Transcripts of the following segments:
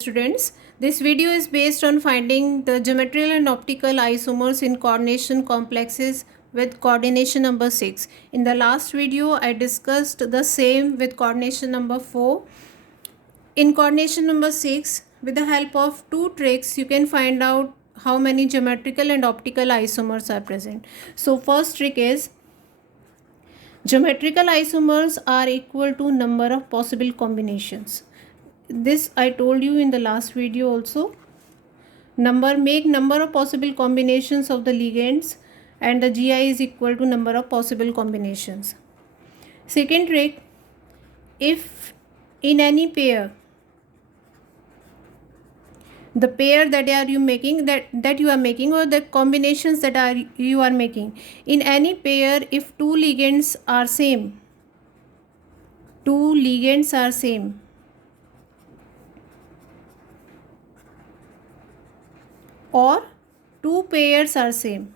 Students, this video is based on finding the geometrical and optical isomers in coordination complexes with coordination number 6. In the last video, I discussed the same with coordination number 4. In coordination number 6, with the help of two tricks, you can find out how many geometrical and optical isomers are present. So, first trick is geometrical isomers are equal to number of possible combinations. This I told you in the last video also. Make number of possible combinations of the ligands and the GI is equal to number of possible combinations. Second trick, if in any pair, the pair that you are making or the combinations that you are making, in any pair, if two ligands are same, or two pairs are same,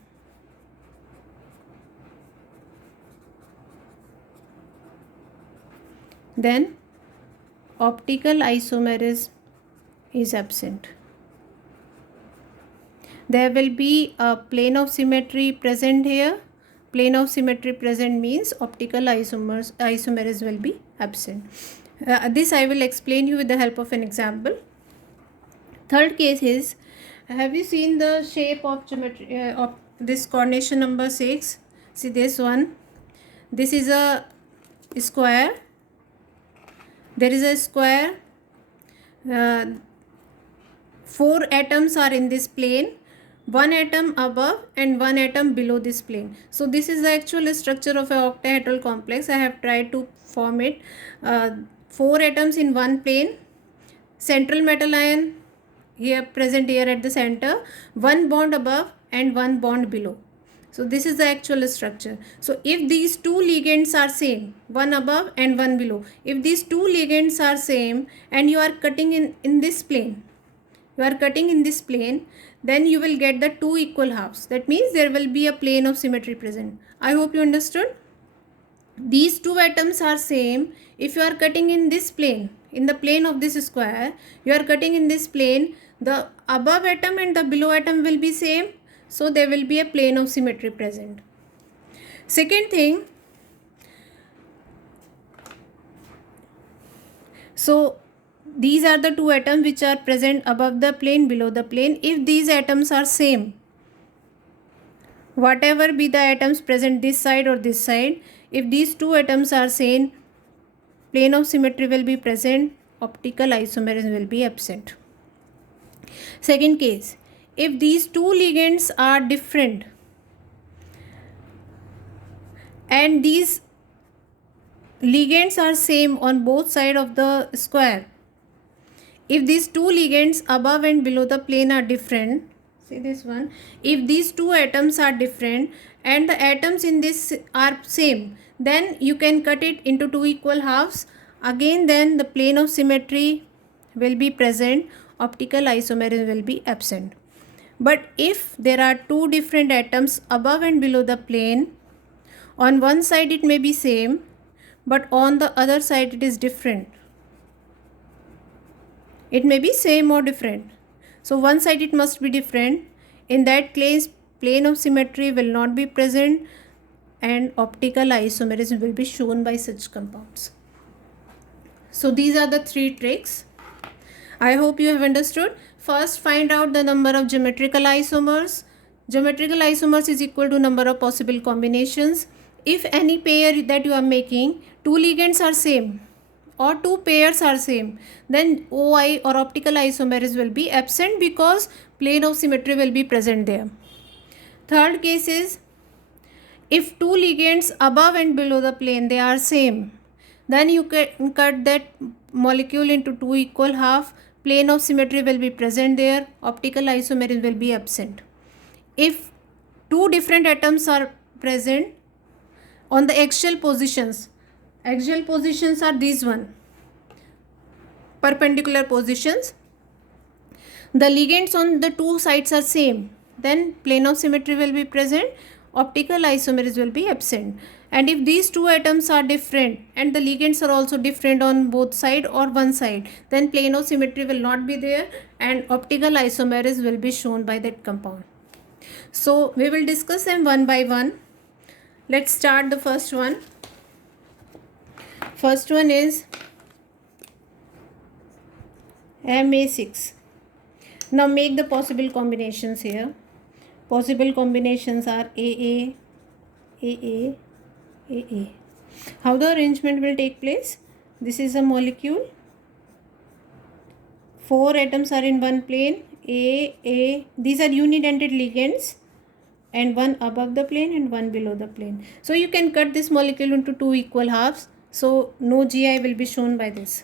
then optical isomerism is absent. There will be a plane of symmetry present here. Plane of symmetry present means optical isomerism will be absent. This I will explain you with the help of an example. Third case is, have you seen the shape of geometry of this coordination number 6? See this one. This is a square. There is a square. 4 atoms are in this plane. 1 atom above and 1 atom below this plane. So this is the actual structure of an octahedral complex. I have tried to form it. 4 atoms in one plane. Central metal ion present here at the center, 1 bond above and 1 bond below. So this is the actual structure. So if these two ligands are same, 1 above and 1 below, if these two ligands are same and you are cutting in this plane, then you will get the two equal halves. That means there will be a plane of symmetry present. I hope you understood. These two atoms are same. If you are cutting in this plane, in the plane of this square, you are cutting in this plane, the above atom and the below atom will be same. So there will be a plane of symmetry present. Second thing, so these are the two atoms which are present above the plane, below the plane. If these atoms are same, whatever be the atoms present this side or this side, if these two atoms are same, plane of symmetry will be present, optical isomerism will be absent. Second case, if these two ligands are different and these ligands are same on both sides of the square, if these two ligands above and below the plane are different, see this one, if these two atoms are different and the atoms in this are same, then you can cut it into two equal halves. Again, then the plane of symmetry will be present, optical isomerism will be absent. But if there are two different atoms above and below the plane, on one side it may be same, but on the other side it is different. It may be same or different. So one side it must be different. In that case, plane of symmetry will not be present and optical isomerism will be shown by such compounds. So these are the three tricks. I hope you have understood. First, find out the number of geometrical isomers. Geometrical isomers is equal to number of possible combinations. If any pair that you are making, two ligands are same or two pairs are same, then OI or optical isomerism will be absent because plane of symmetry will be present there. Third case is, if two ligands above and below the plane, they are same, then you can cut that molecule into two equal half. Plane of symmetry will be present there, optical isomerism will be absent. If two different atoms are present on the axial positions are these one, perpendicular positions, the ligands on the two sides are same, then plane of symmetry will be present, optical isomerism will be absent. And if these two atoms are different and the ligands are also different on both side or one side, then plane of symmetry will not be there and optical isomerism will be shown by that compound. So we will discuss them one by one. Let's start the first one. First one is Ma6. Now make the possible combinations here. Possible combinations are AA, AA, AA. How the arrangement will take place? This is a molecule. 4 atoms are in one plane. A. These are unidentate ligands, and one above the plane and one below the plane. So you can cut this molecule into 2 equal halves. So no GI will be shown by this.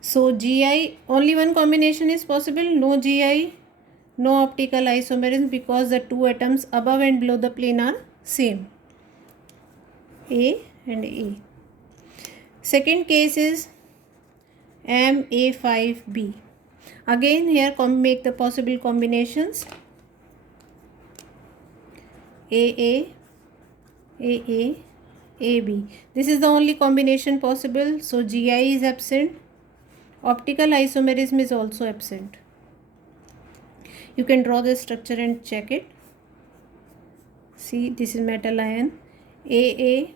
So GI, only one combination is possible. No GI, no optical isomerism, because the 2 atoms above and below the plane are same. A and A. Second case is Ma5B. Again here make the possible combinations. AA, AA, AB. This is the only combination possible. So GI is absent. Optical isomerism is also absent. You can draw the structure and check it. See, this is metal ion. AA,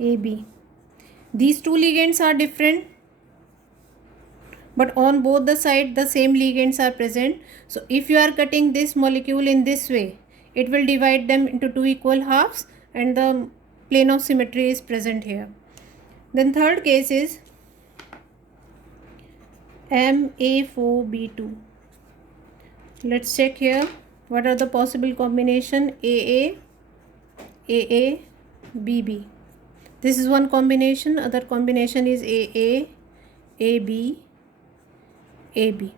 AB. These two ligands are different, but on both the sides the same ligands are present. So if you are cutting this molecule in this way, it will divide them into 2 equal halves and the plane of symmetry is present here. Then third case is Ma4B2. Let's check here. What are the possible combination? AA, AA, BB. This is one combination. Other combination is AA, AB, AB.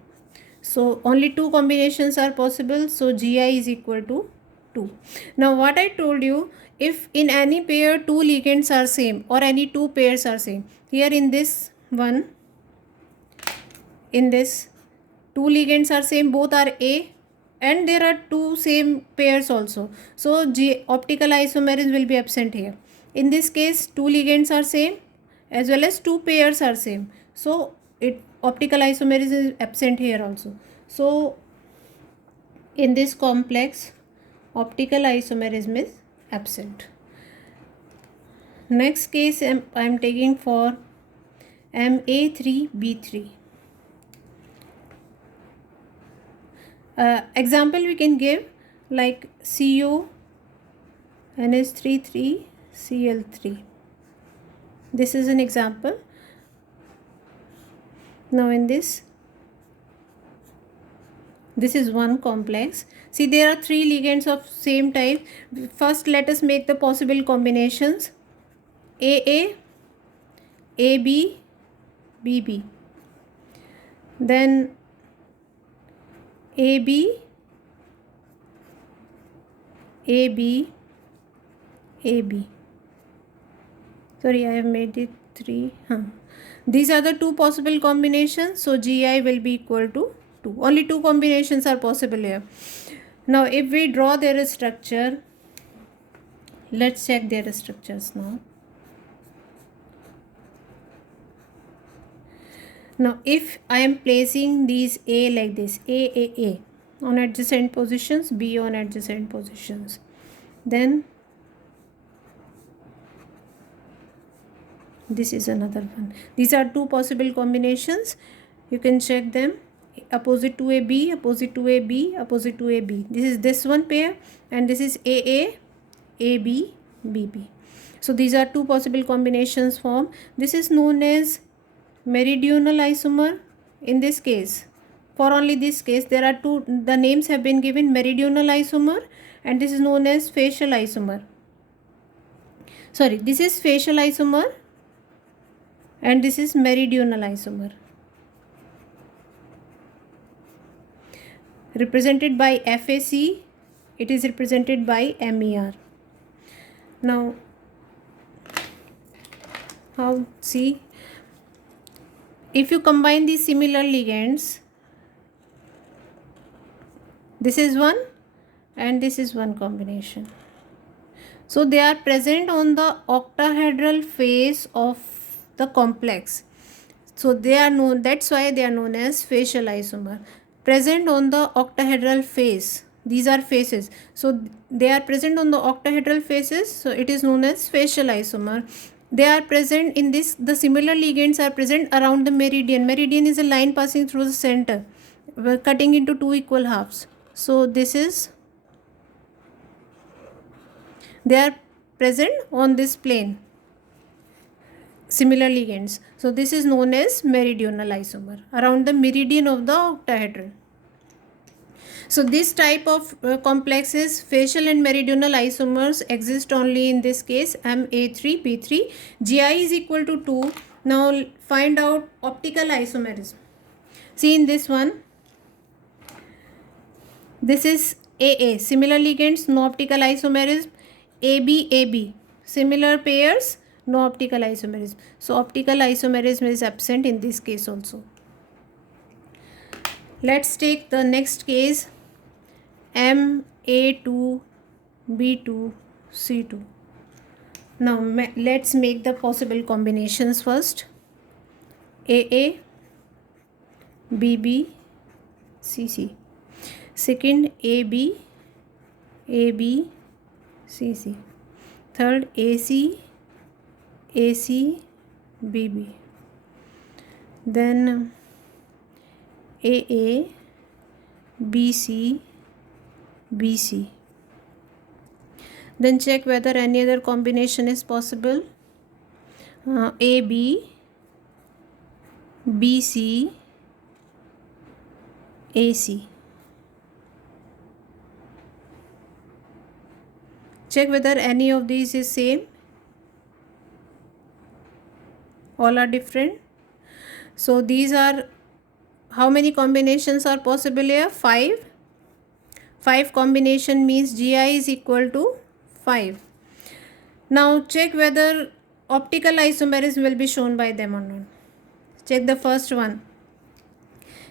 So only 2 combinations are possible. So GI is equal to 2. Now what I told you, if in any pair 2 ligands are same or any 2 pairs are same, here in this one, in this 2 ligands are same, both are A, and there are 2 same pairs also. So optical isomerism will be absent here. In this case 2 ligands are same as well as 2 pairs are same. So optical isomerism is absent here also. So in this complex, optical isomerism is absent. Next case I am taking for Ma3B3. Example we can give like CO NH3 Cl3. This is an example. Now in this is one complex. See, there are 3 ligands of same type. First let us make the possible combinations. AA, AB, BB. Then AB, AB, AB. Sorry, I have made it 3. These are the 2 possible combinations. So GI will be equal to 2. Only 2 combinations are possible here. Now if we draw their structure, let's check their structures now. Now if I am placing these A like this, A on adjacent positions, B on adjacent positions, then this is another one. These are 2 possible combinations. You can check them. Opposite to AB, opposite to AB, opposite to AB. This is this one pair and this is AA, AB, BB. So these are 2 possible combinations formed. This is known as meridional isomer. In this case, for only this case, there are 2, the names have been given, meridional isomer, and this is known as facial isomer. Sorry, this is facial isomer and this is meridional isomer, represented by FAC. It is represented by MER. Now see, if you combine these similar ligands, This is one and this is one combination. So they are present on the octahedral face of the complex. So they are known, that's why they are known as facial isomer. Present on the octahedral face. These are faces. So they are present on the octahedral faces. So it is known as facial isomer. They are present in this, the similar ligands are present around the meridian. Meridian is a line passing through the center, cutting into two equal halves. So this is, they are present on this plane, similar ligands. So this is known as meridional isomer, around the meridian of the octahedral. So this type of complexes, facial and meridional isomers, exist only in this case Ma3B3. Gi is equal to 2. Now find out optical isomerism. See in this one, this is AA, similar ligands, no optical isomerism. AB, similar pairs, no optical isomerism. So optical isomerism is absent in this case also. Let's take the next case, Ma2, B2, C2. Now let's make the possible combinations first. AA, BB, CC. Second, AB, CC. Third, AC, BB. Then AA, BC. Then check whether any other combination is possible. AB, BC, AC. Check whether any of these is same. All are different. So these are, how many combinations are possible here? 5. 5 combination means Gi is equal to 5. Now check whether optical isomerism will be shown by them or not. Check the first one.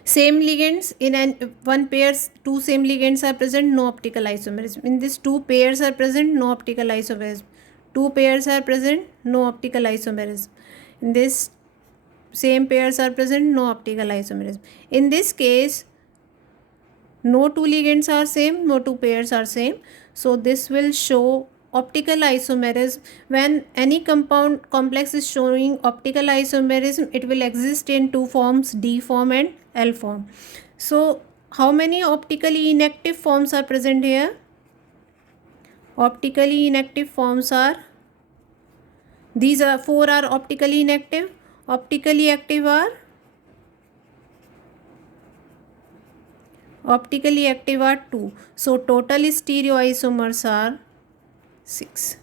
Same ligands in one pairs, two same ligands are present, no optical isomerism. In this, two pairs are present, no optical isomerism. Two pairs are present, no optical isomerism. In this, same pairs are present, no optical isomerism. In this case, no two ligands are same, no two pairs are same. So this will show optical isomerism. When any compound complex is showing optical isomerism, it will exist in two forms, D form and L form. So how many optically inactive forms are present here? Optically inactive forms are, these are 4 are optically inactive. Optically active are, optically active are 2. So total stereoisomers are 6.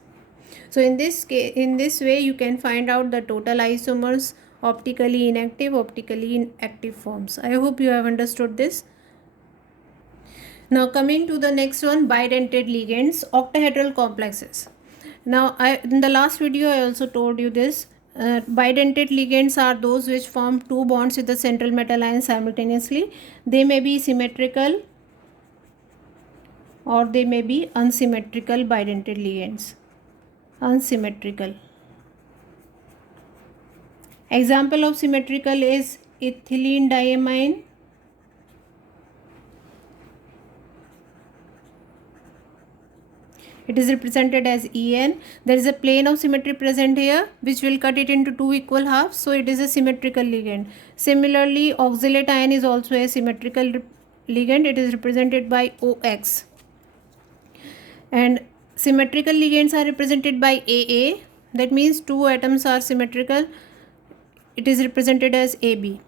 So in this case, in this way you can find out the total isomers, optically inactive, optically inactive forms. I hope you have understood this. Now coming to the next one, bidentate ligands, octahedral complexes. Now in the last video I also told you this. Bidentate ligands are those which form two bonds with the central metal ion simultaneously. They may be symmetrical or they may be unsymmetrical bidentate ligands. Unsymmetrical. Example of symmetrical is ethylene diamine, it is represented as En. There is a plane of symmetry present here which will cut it into two equal halves, so it is a symmetrical ligand. Similarly, oxalate ion is also a symmetrical ligand, it is represented by OX. And symmetrical ligands are represented by AA, that means two atoms are symmetrical, it is represented as AB.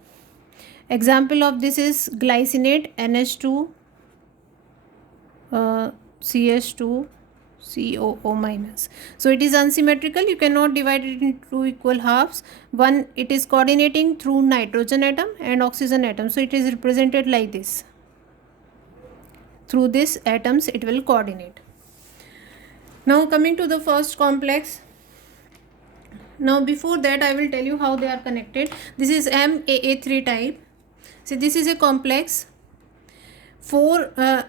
Example of this is glycinate, NH2, CH2, COO minus. So it is unsymmetrical, you cannot divide it into two equal halves. One, it is coordinating through nitrogen atom and oxygen atom, so it is represented like this. Through these atoms it will coordinate. Now coming to the first complex. Now before that I will tell you how they are connected. This is MAA3 type. See, this is a complex. 4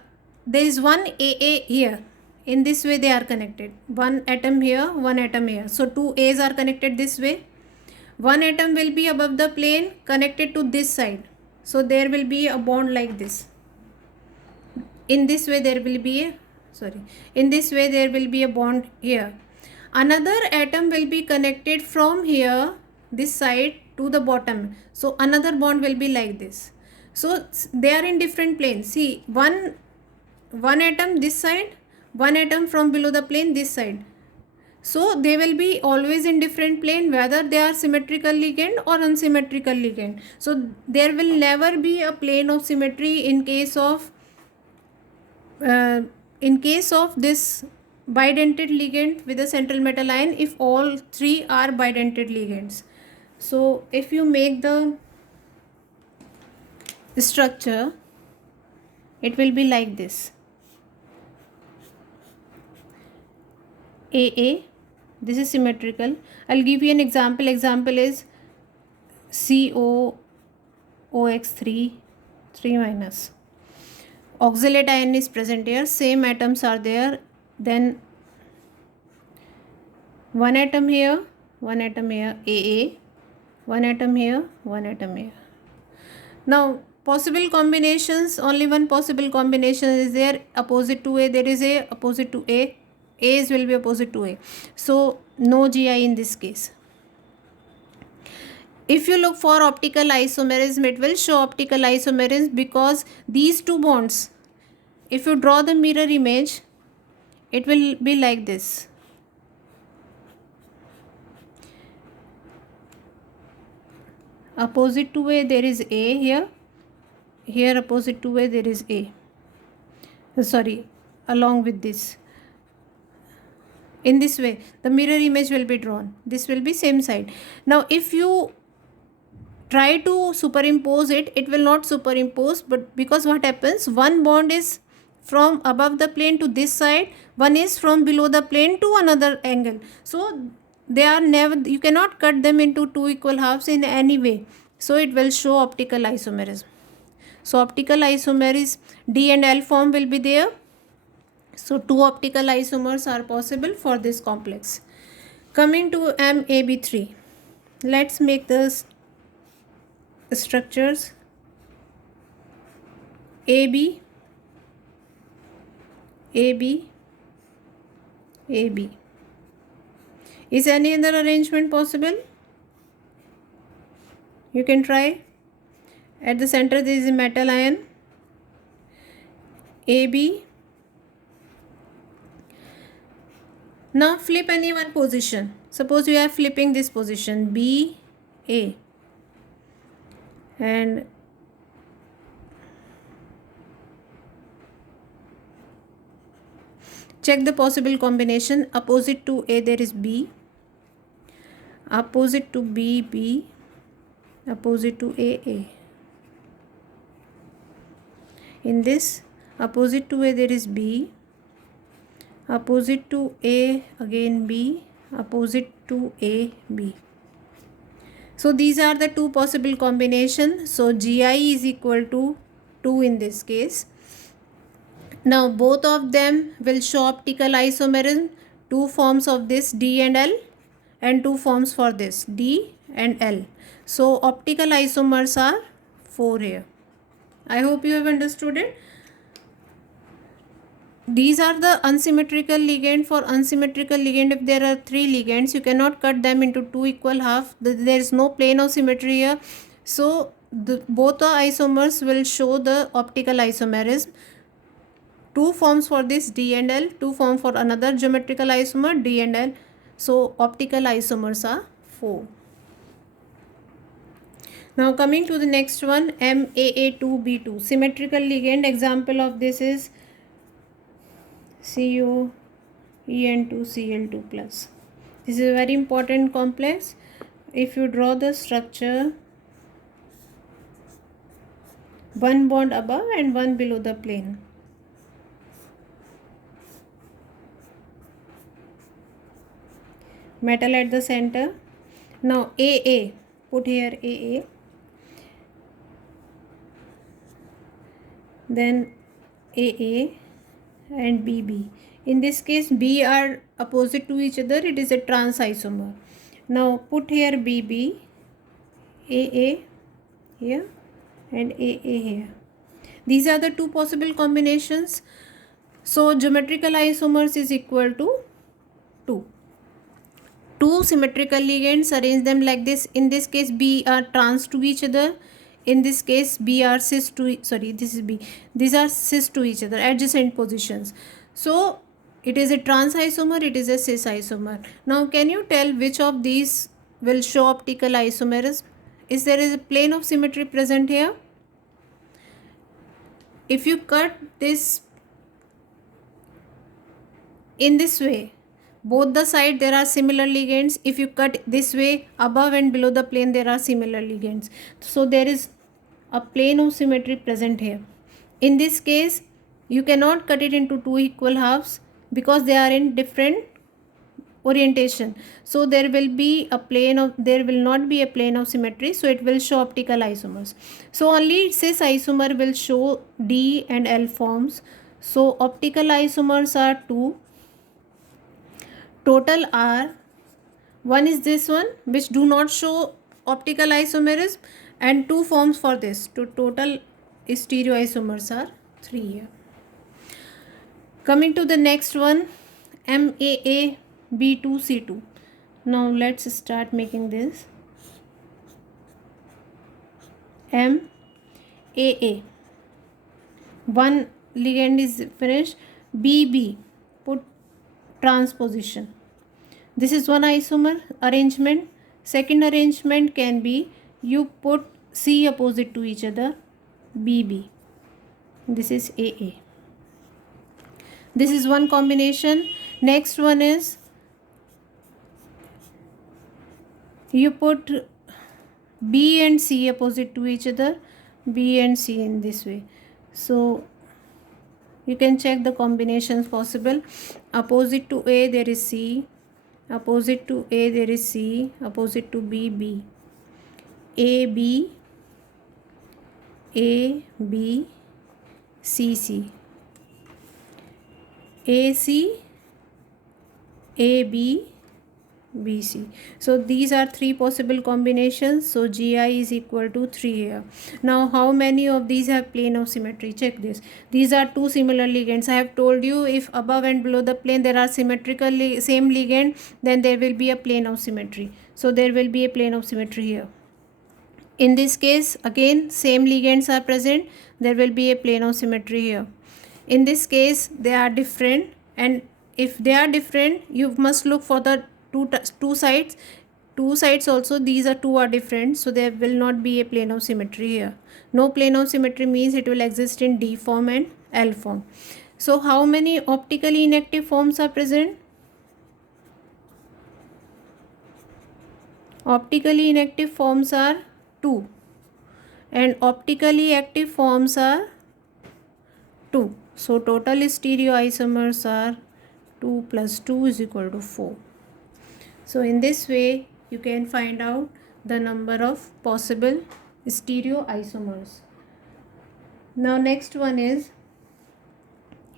there is one AA here. In this way they are connected. One atom here, one atom here. So two A's are connected this way. One atom will be above the plane connected to this side. So there will be a bond like this. In this way there will be a in this way there will be a bond here. Another atom will be connected from here, this side, to the bottom. So another bond will be like this. So they are in different planes. See, one atom this side, one atom from below the plane this side. So they will be always in different plane, whether they are symmetrical ligand or unsymmetrical ligand. So there will never be a plane of symmetry in case of this bidentate ligand with a central metal ion, if all three are bidentate ligands. So if you make the structure, it will be like this. AA, this is symmetrical. I'll give you an example. Example is COOX3 3-. Oxalate ion is present here. Same atoms are there. Then one atom here, AA, one atom here, one atom here. Now possible combinations, only one possible combination is there. Opposite to A, there is A, opposite to A. A's will be opposite to A. So no GI in this case. If you look for optical isomerism, it will show optical isomerism because these two bonds, if you draw the mirror image, it will be like this. Opposite to A there is A here. Here opposite to A there is A. Along with this. In this way, the mirror image will be drawn. This will be same side. Now, if you try to superimpose it, it will not superimpose, but because what happens, one bond is from above the plane to this side, one is from below the plane to another angle. So they are never, you cannot cut them into two equal halves in any way. So it will show optical isomerism. So optical isomerism, D and L form will be there. So two optical isomers are possible for this complex. Coming to MAB3, let's make the structures. AB, AB, AB. Is any other arrangement possible? You can try. At the center there is a metal ion. AB. Now flip any one position. Suppose you are flipping this position, B, A, and check the possible combination. Opposite to A there is B, opposite to B, B, opposite to A, A. In this, opposite to A there is B, opposite to A again B, opposite to A, B. So these are the two possible combinations. So GI is equal to 2 in this case. Now both of them will show optical isomerism. Two forms of this, D and L, and two forms for this, D and L. So optical isomers are 4 here. I hope you have understood it. These are the unsymmetrical ligand. For unsymmetrical ligand, if there are 3 ligands, you cannot cut them into 2 equal half. There is no plane of symmetry here. So both the isomers will show the optical isomerism. Two forms for this, D and L, two forms for another geometrical isomer, D and L. So optical isomers are 4. Now coming to the next one, MAA2B2, symmetrical ligand. Example of this is COEN2Cl2 plus. This is a very important complex. If you draw the structure, one bond above and one below the plane. Metal at the center. Now AA, put here AA. Then AA, and BB. In this case, B are opposite to each other. It is a trans isomer. Now put here BB, AA here and AA here. These are the two possible combinations. So geometrical isomers is equal to 2. Two symmetrical ligands, arrange them like this. In this case, B are trans to each other. In this case, B are cis to, sorry, this is B. These are cis to each other, adjacent positions. So it is a trans isomer, it is a cis isomer. Now can you tell which of these will show optical isomerism? Is there a plane of symmetry present here? If you cut this in this way, both the side there are similar ligands. If you cut this way, above and below the plane there are similar ligands. So there is a plane of symmetry present here. In this case, you cannot cut it into two equal halves because they are in different orientation. So there will not be a plane of symmetry, so it will show optical isomers. So only cis isomer will show D and L forms. So optical isomers are 2. Total are, one is this one which do not show optical isomerism, and 2 forms for this. To total stereoisomers are 3 here. Coming to the next one, MAA B2C2. Now let's start making this. MAA, one ligand is finished. BB, put transposition. This is one isomer arrangement. Second arrangement can be you put C opposite to each other, BB. This is AA. This is one combination. Next one is you put B and C opposite to each other, B and C in this way. So you can check the combinations possible. Opposite to A there is C, opposite to A there is C, opposite to B, B. A, B, A, B, C, C. A, C, A, B, B, C. So these are 3 possible combinations. So GI is equal to 3 here. Now how many of these have plane of symmetry? Check this. These are 2 similar ligands. I have told you if above and below the plane there are symmetrical same ligand, then there will be a plane of symmetry. So there will be a plane of symmetry here. In this case, again same ligands are present, there will be a plane of symmetry here. In this case, they are different, and if they are different, you must look for the two sides. Two sides also, these are two are different, so there will not be a plane of symmetry here. No plane of symmetry means it will exist in D form and L form. So how many optically inactive forms are present? Optically inactive forms are 2, and optically active forms are 2. So total stereoisomers are 2 plus 2 is equal to 4. So in this way you can find out the number of possible stereoisomers. Now next one is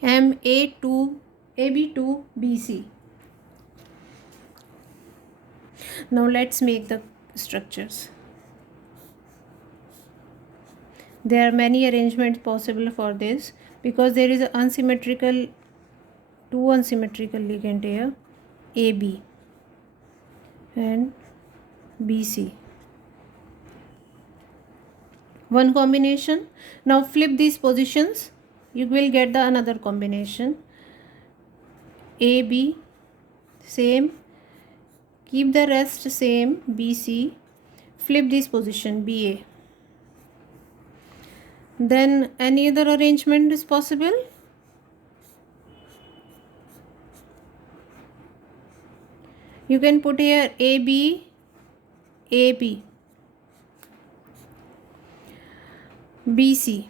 AB2BC. Now let's make the structures. There are many arrangements possible for this because there is two unsymmetrical ligand here, AB and BC. One combination. Now flip these positions, you will get the another combination. AB, same, keep the rest same, BC, flip this position, BA. Then any other arrangement is possible. You can put here AB, AB, BC.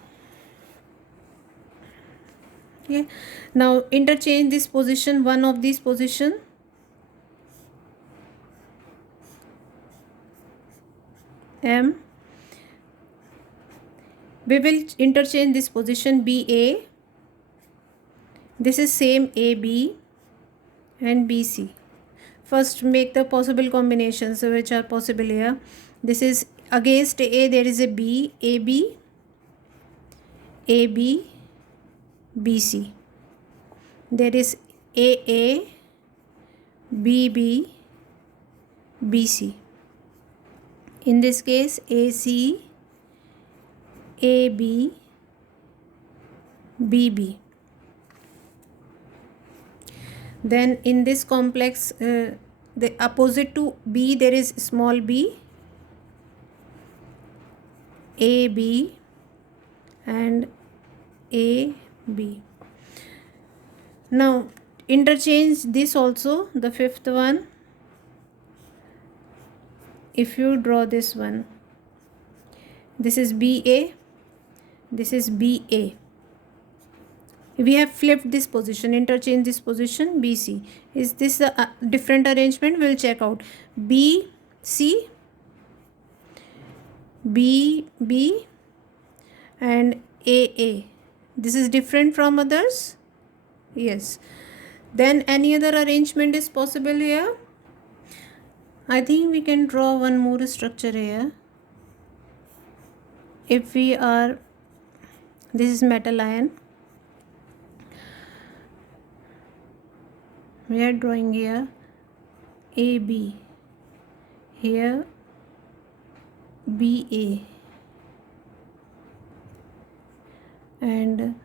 Okay. Now interchange this position, one of these position. M. We will interchange this position BA, This is same AB and BC. First make the possible combinations which are possible here. This is against A there is a B, AB, AB, BC. There is AA, BB, BC. In this case AC, AB, BB. Then in this complex, the opposite to B there is small b, AB and AB. Now interchange this also, the fifth one. If you draw this one, this is BA, this is BA. We have flipped this position, interchange this position. BC. Is this a different arrangement? We'll check out. BC, BB and AA. This is different from others? Yes. Then any other arrangement is possible here? I think we can draw one more structure here. If we are, this is metal ion. We are drawing here AB, here BA and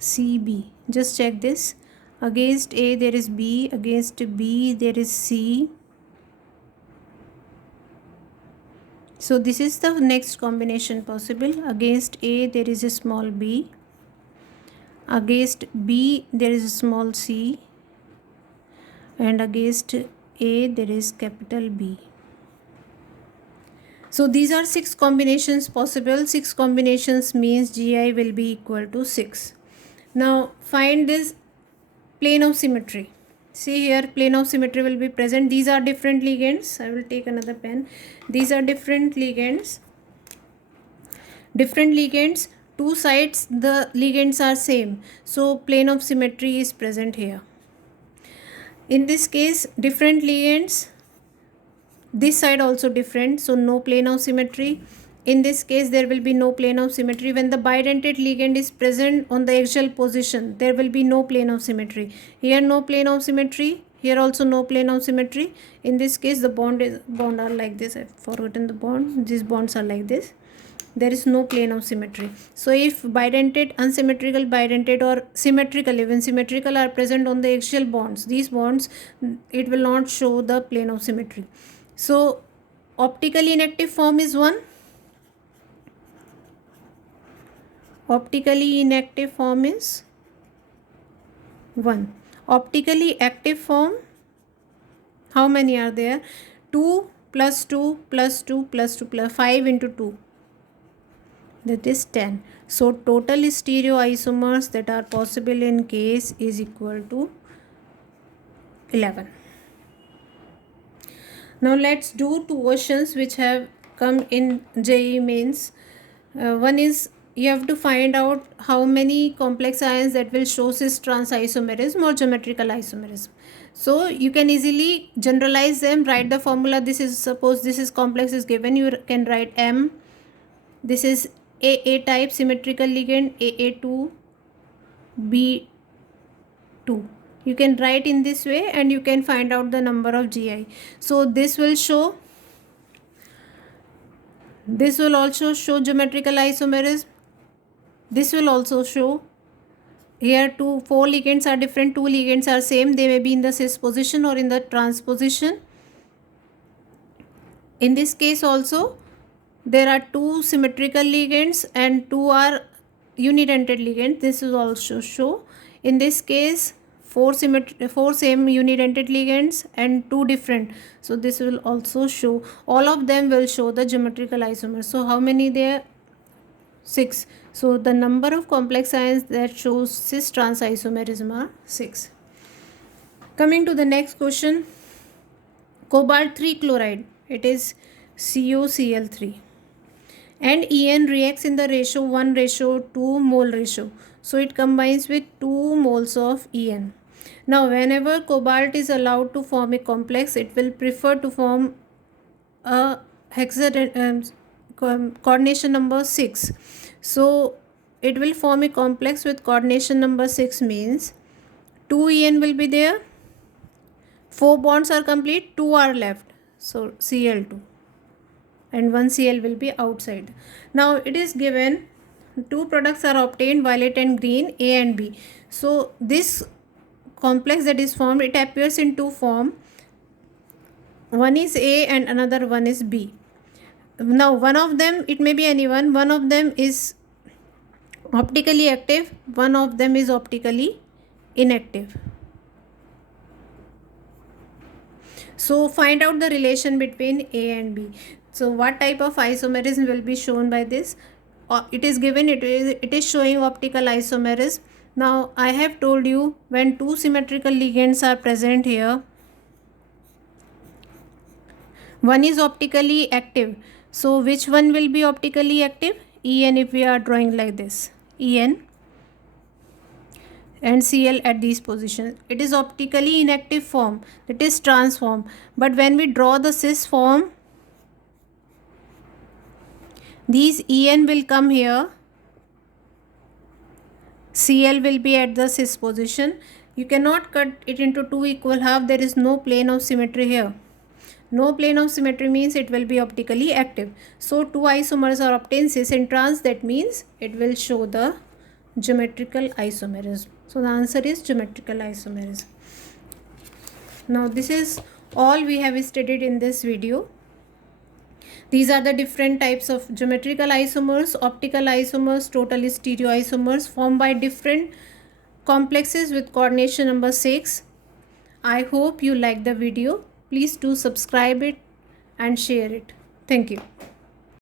CB. Just check this. Against A there is B, against B there is C. So this is the next combination possible. Against A there is a small b, against B there is a small c, and against A there is capital B. So these are 6 combinations possible. 6 combinations means GI will be equal to 6. Now find this plane of symmetry. See here, plane of symmetry will be present. These are different ligands. I will take another pen. These are different ligands. Different ligands. Two sides the ligands are same. So plane of symmetry is present here. In this case, different ligands. This side also different. So no plane of symmetry. In this case, there will be no plane of symmetry. When the bidentate ligand is present on the axial position, there will be no plane of symmetry. Here no plane of symmetry. Here also no plane of symmetry. In this case, the bond are like this. I've forgotten the bond. These bonds are like this. There is no plane of symmetry. So if bidentate, unsymmetrical, bidentate, or symmetrical, even symmetrical are present on the axial bonds, these bonds, it will not show the plane of symmetry. So optically inactive form is 1. Optically inactive form is 1. Optically active form, how many are there? 2 plus 2 plus 2 plus 2 plus 5 into 2. That is 10. So total stereoisomers that are possible in case is equal to 11. Now let's do 2 questions which have come in JEE mains. One is, you have to find out how many complex ions that will show cis trans isomerism or geometrical isomerism. So you can easily generalize them, write the formula. This is, suppose this is complex is given, you can write M. This is AA type symmetrical ligand, AA2, B2. You can write in this way and you can find out the number of GI. So this will show, this will also show geometrical isomerism. This will also show. Here 4 ligands are different, 2 ligands are same. They may be in the cis position or in the trans position. In this case also, there are 2 symmetrical ligands and 2 are unidentate ligands. This will also show. In this case, 4 same unidentate ligands and 2 different. So this will also show. All of them will show the geometrical isomers. So how many there? 6. So the number of complex ions that shows cis trans isomerism are 6. Coming to the next question, cobalt 3 chloride, it is COCl3, and En reacts in the ratio 1:2 mole ratio. so it combines with 2 moles of En. Now whenever cobalt is allowed to form a complex, it will prefer to form a coordination number 6. So it will form a complex with coordination number 6, means 2 En will be there, 4 bonds are complete, 2 are left, so Cl2, and 1 Cl will be outside. Now it is given 2 products are obtained, violet and green, A and B. So this complex that is formed, it appears in 2 form. One is A and another one is B. Now one of them, it may be anyone, one of them is optically active, one of them is optically inactive. So find out the relation between A and B. So what type of isomerism will be shown by this? It is given, it is showing optical isomerism. Now I have told you, when 2 symmetrical ligands are present here, one is optically active. So which one will be optically active? En, if we are drawing like this, En and Cl at these positions. It is optically inactive form, that is trans form. But when we draw the cis form, these En will come here, Cl will be at the cis position. You cannot cut it into 2 equal half. There is no plane of symmetry here. No plane of symmetry means it will be optically active. So 2 isomers are obtained cis and trans. That means it will show the geometrical isomerism. So the answer is geometrical isomerism. Now this is all we have studied in this video. These are the different types of geometrical isomers, optical isomers, totally stereoisomers formed by different complexes with coordination number 6. I hope you like the video. Please do subscribe it and share it. Thank you.